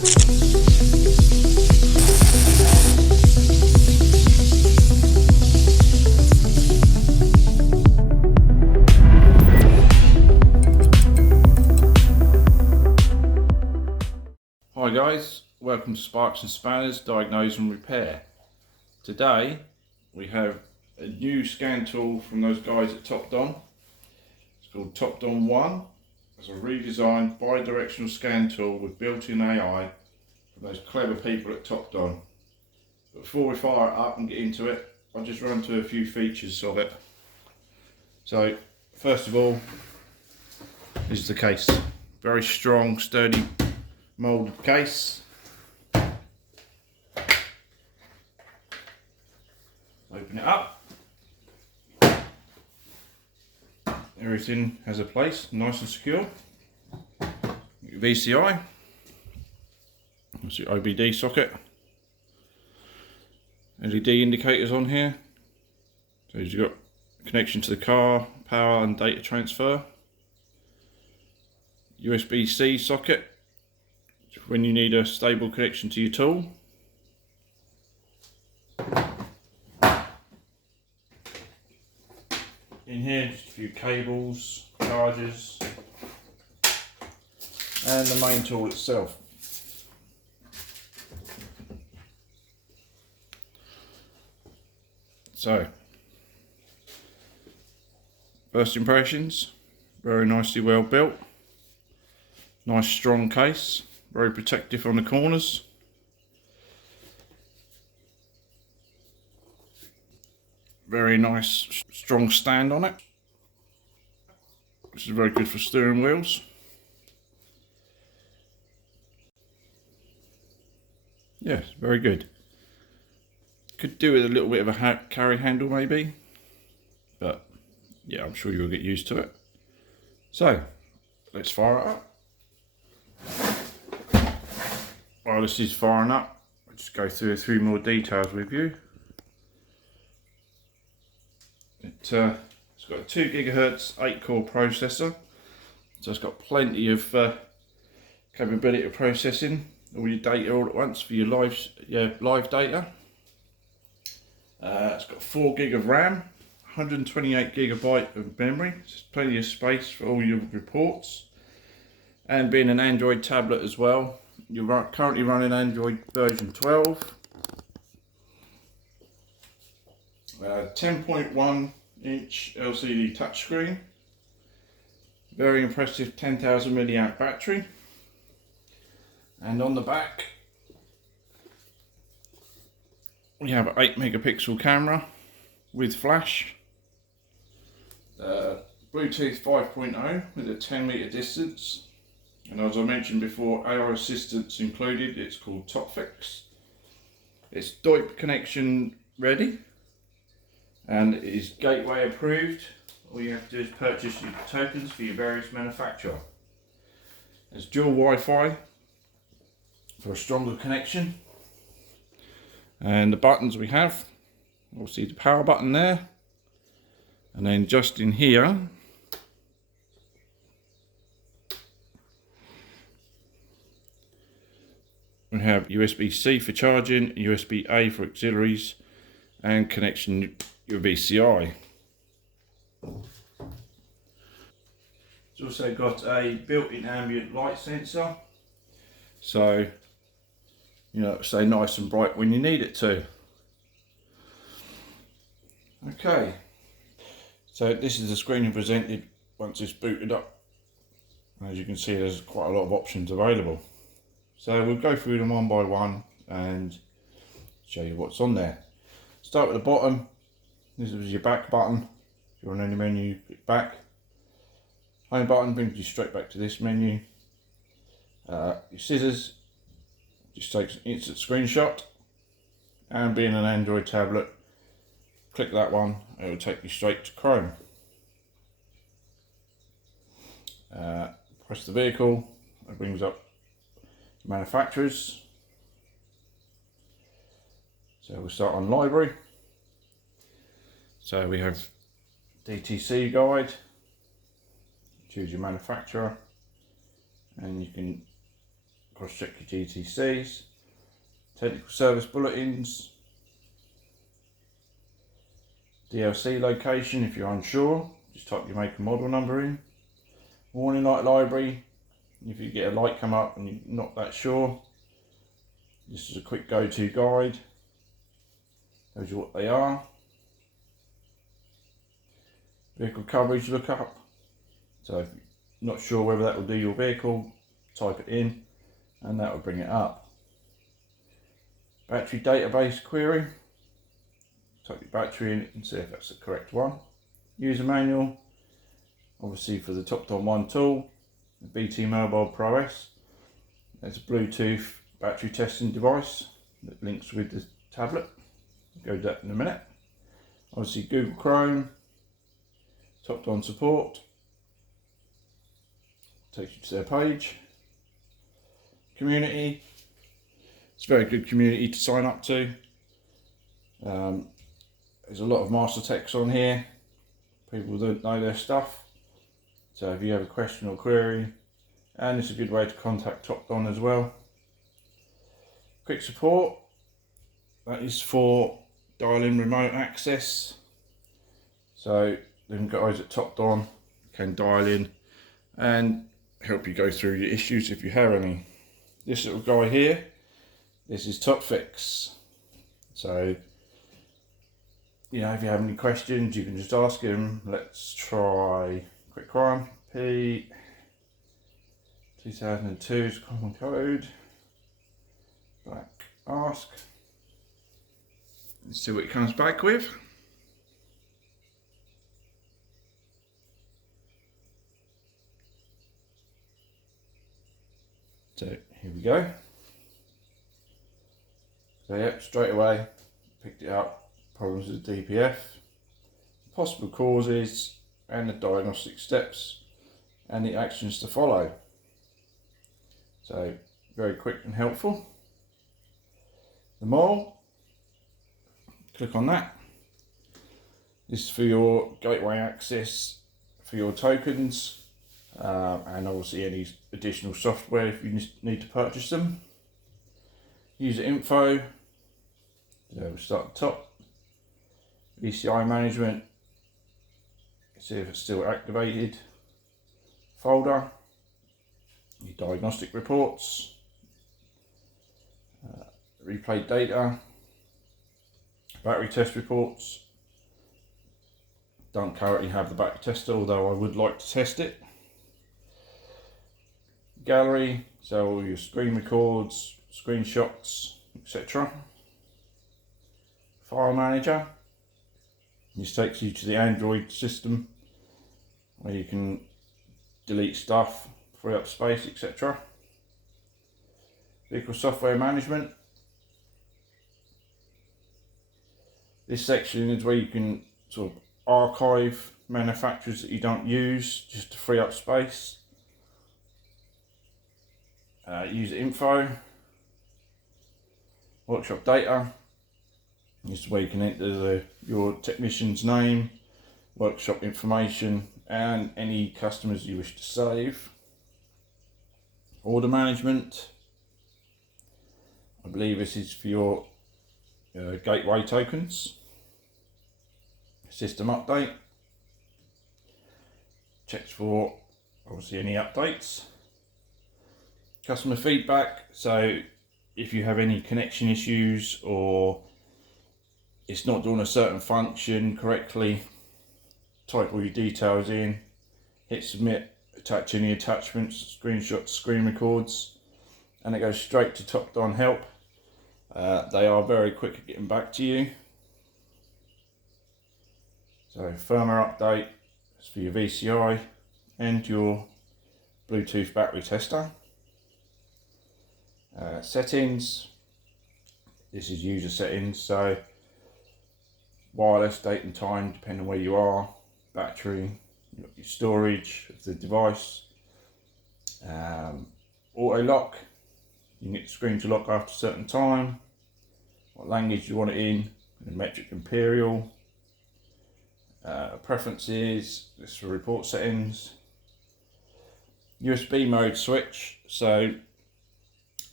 Hi guys, welcome to Sparks and Spanners Diagnose and Repair. Today we have a new scan tool from those guys at Topdon. It's called Topdon 1. It's a redesigned bi-directional scan tool with built-in AI from those clever people at Topdon. But before we fire it up and get into it, I'll just run through a few features of it. So first of all, this is the case. Very strong, sturdy moulded case. Open it up. Everything has a place, nice and secure. VCI. That's your OBD socket. LED indicators on here. So you've got connection to the car, power and data transfer. USB-C socket when you need a stable connection to your tool. In here, just a few cables, chargers, and the main tool itself. So, first impressions, very nicely well built, nice strong case. Very protective on the corners. Very nice strong stand on it, which is very good for steering wheels. Yes, very good. Could do with a little bit of a carry handle maybe, but yeah, I'm sure you'll get used to it. So, let's fire it up. While this is firing up, I'll just go through a few more details with you. It's got a 2 GHz 8-core processor, so it's got plenty of capability of processing all your data all at once for your live data. It's got 4 GB of RAM, 128 GB of memory, so there's plenty of space for all your reports. And being an Android tablet as well, you're currently running Android version 12. 10.1 inch LCD touchscreen. Very impressive 10,000 milliamp battery. And on the back, we have an 8 megapixel camera with flash. Bluetooth 5.0 with a 10-meter distance. And as I mentioned before, AI assistance included. It's called TopFix. It's DOIP connection ready, and it is gateway approved. All you have to do is purchase your tokens for your various manufacturer. There's dual Wi-Fi for a stronger connection. And the buttons we have, obviously the power button there, and then just in here, we have USB-C for charging, USB-A for auxiliaries, and connection your VCI. It's also got a built-in ambient light sensor, so you know, stay nice and bright when you need it to. Okay, so this is the screen you presented once it's booted up. As you can see, there's quite a lot of options available. So we'll go through them one by one and show you what's on there. Start at the bottom. This is your back button. If you're on any menu, click back. Home button brings you straight back to this menu. Your scissors just takes an instant screenshot. And being an Android tablet, click that one, it will take you straight to Chrome. Press the vehicle, it brings up manufacturers. So we'll start on library. So we have DTC guide, choose your manufacturer, and you can cross check your GTCs, technical service bulletins, DLC location if you're unsure, just type your make and model number in, warning light library, if you get a light come up and you're not that sure, this is a quick go-to guide, tells you what they are. Vehicle coverage lookup, so if you're not sure whether that will do your vehicle, type it in and that will bring it up. Battery database query, type your battery in and see if that's the correct one. User manual, obviously for the Topdon 1 tool, the BT Mobile Pro S. There's a Bluetooth battery testing device that links with the tablet. I'll go to that in a minute. Obviously Google Chrome, Topdon support, takes you to their page. Community, it's a very good community to sign up to. There's a lot of master techs on here, people that know their stuff, so if you have a question or query, and it's a good way to contact Topdon as well. Quick support, that is for dial-in remote access, so them guys at Topdon can dial in and help you go through your issues if you have any. This little guy here, this is TopFix. So, you know, if you have any questions, you can just ask him. Let's try quick one. P 2002's common code. Black ask. Let's see what it comes back with. So here we go. So yep, straight away picked it up. Problems with DPF, possible causes, and the diagnostic steps, and the actions to follow. So very quick and helpful. The mole, click on that. This is for your gateway access for your tokens. And obviously any additional software if you need to purchase them. User info, so we'll start at the top. VCI management, see if it's still activated. Folder, your diagnostic reports, replay data, battery test reports. Don't currently have the battery tester, although I would like to test it. Gallery, so all your screen records, screenshots, etc. File manager, this takes you to the Android system where you can delete stuff, free up space, etc. Vehicle software management, this section is where you can sort of archive manufacturers that you don't use just to free up space. User info, workshop data, this is where you can enter your technician's name, workshop information, and any customers you wish to save. Order management, I believe this is for your gateway tokens. System update, checks for obviously any updates. Customer feedback, so if you have any connection issues or it's not doing a certain function correctly, type all your details in, hit submit, attach any attachments, screenshots, screen records, and it goes straight to Topdon help. They are very quick at getting back to you. So firmware update is for your VCI and your Bluetooth battery tester. Settings, this is user settings, so wireless, date and time depending on where you are, battery, your storage of the device, auto lock, you can get the screen to lock after a certain time, what language you want it in, metric imperial, preferences, this is for report settings, USB mode switch, so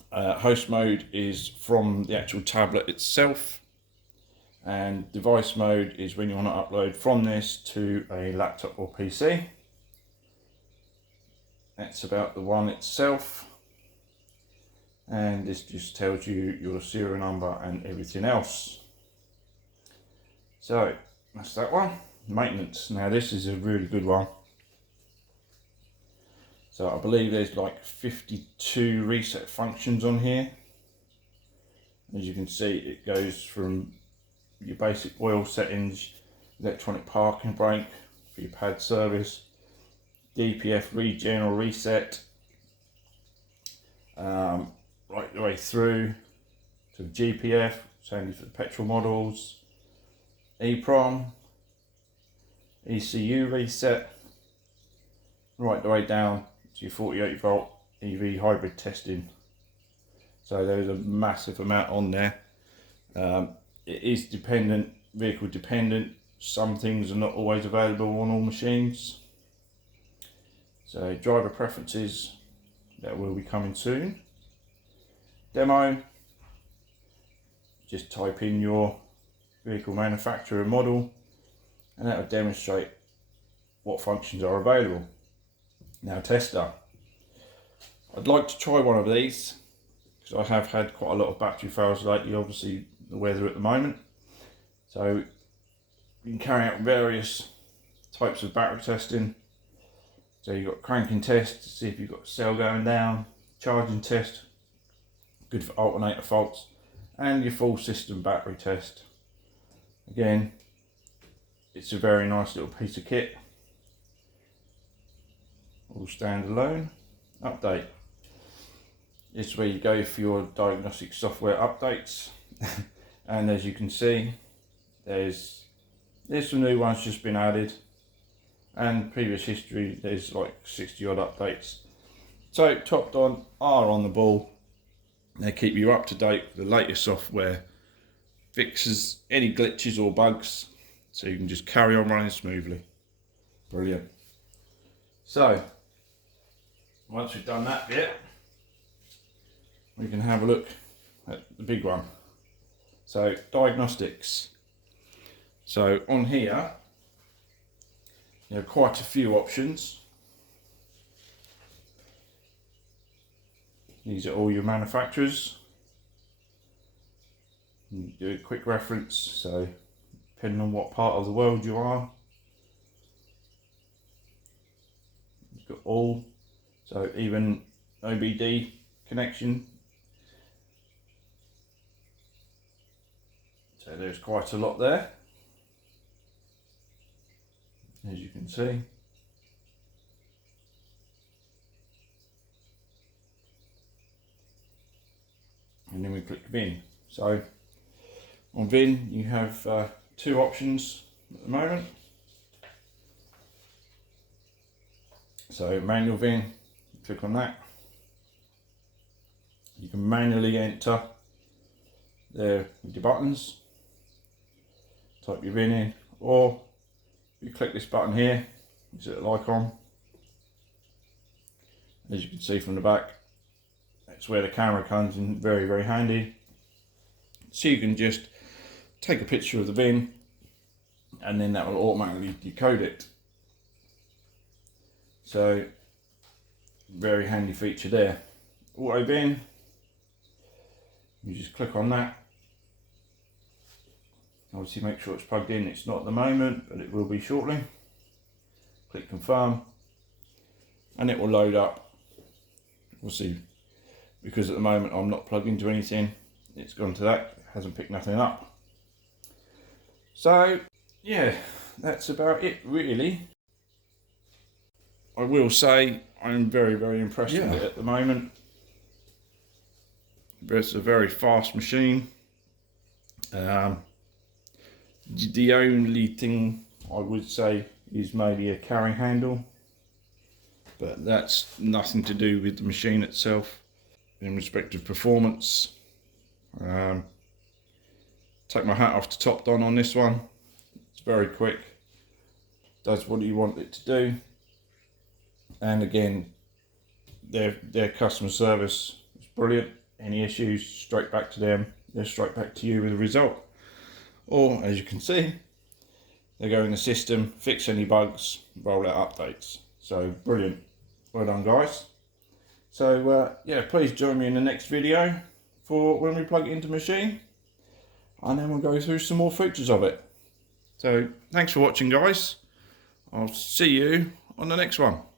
Host mode is from the actual tablet itself, and device mode is when you want to upload from this to a laptop or PC. That's about the one itself, and this just tells you your serial number and everything else. So that's that one. Maintenance. Now this is a really good one. So I believe there's like 52 reset functions on here. As you can see, it goes from your basic oil settings, electronic parking brake for your pad service, DPF regen or reset, right the way through to GPF, only for the petrol models, EPROM, ECU reset, right the way down to your 48 volt EV hybrid testing. So there's a massive amount on there. It is dependent, vehicle dependent. Some things are not always available on all machines. So driver preferences, that will be coming soon. Demo, just type in your vehicle manufacturer model and that will demonstrate what functions are available. Now tester, I'd like to try one of these because I have had quite a lot of battery fails lately, obviously the weather at the moment. So you can carry out various types of battery testing. So you've got cranking test to see if you've got a cell going down, charging test, good for alternator faults, and your full system battery test. Again, it's a very nice little piece of kit, all standalone. Update, this is where you go for your diagnostic software updates. And as you can see, there's some new ones just been added, and previous history there's like 60 odd updates. So Topdon are on the ball. They keep you up to date with the latest software, fixes any glitches or bugs, so you can just carry on running smoothly. Brilliant. So once we've done that bit, we can have a look at the big one. So Diagnostics. So on here you have quite a few options. These are all your manufacturers. You do a quick reference, so depending on what part of the world you are, you've got all, so even OBD connection. So there's quite a lot there, as you can see. And then we click VIN. So on VIN you have two options at the moment. So manual VIN, click on that. You can manually enter there with your buttons, type your VIN in, or you click this button here, this little icon. As you can see from the back, that's where the camera comes in very, very handy. So you can just take a picture of the VIN and then that will automatically decode it. So very handy feature there. Auto VIN, you just click on that. Obviously make sure it's plugged in. It's not at the moment, but it will be shortly. Click confirm and it will load up. We'll see, because at the moment I'm not plugged into anything, it's gone to that, it hasn't picked nothing up. So yeah, that's about it really. I will say I'm very, very impressed with it at the moment. It's a very fast machine. The only thing I would say is maybe a carry handle, but that's nothing to do with the machine itself. In respect of performance, take my hat off to Topdon on this one. It's very quick, does what you want it to do, and again their customer service is brilliant. Any issues, straight back to them. They're straight back to you with a result. Or, as you can see, they go in the system, fix any bugs, roll out updates. So, brilliant. Well done, guys. So, yeah, please join me in the next video for when we plug it into the machine. And then we'll go through some more features of it. So, thanks for watching, guys. I'll see you on the next one.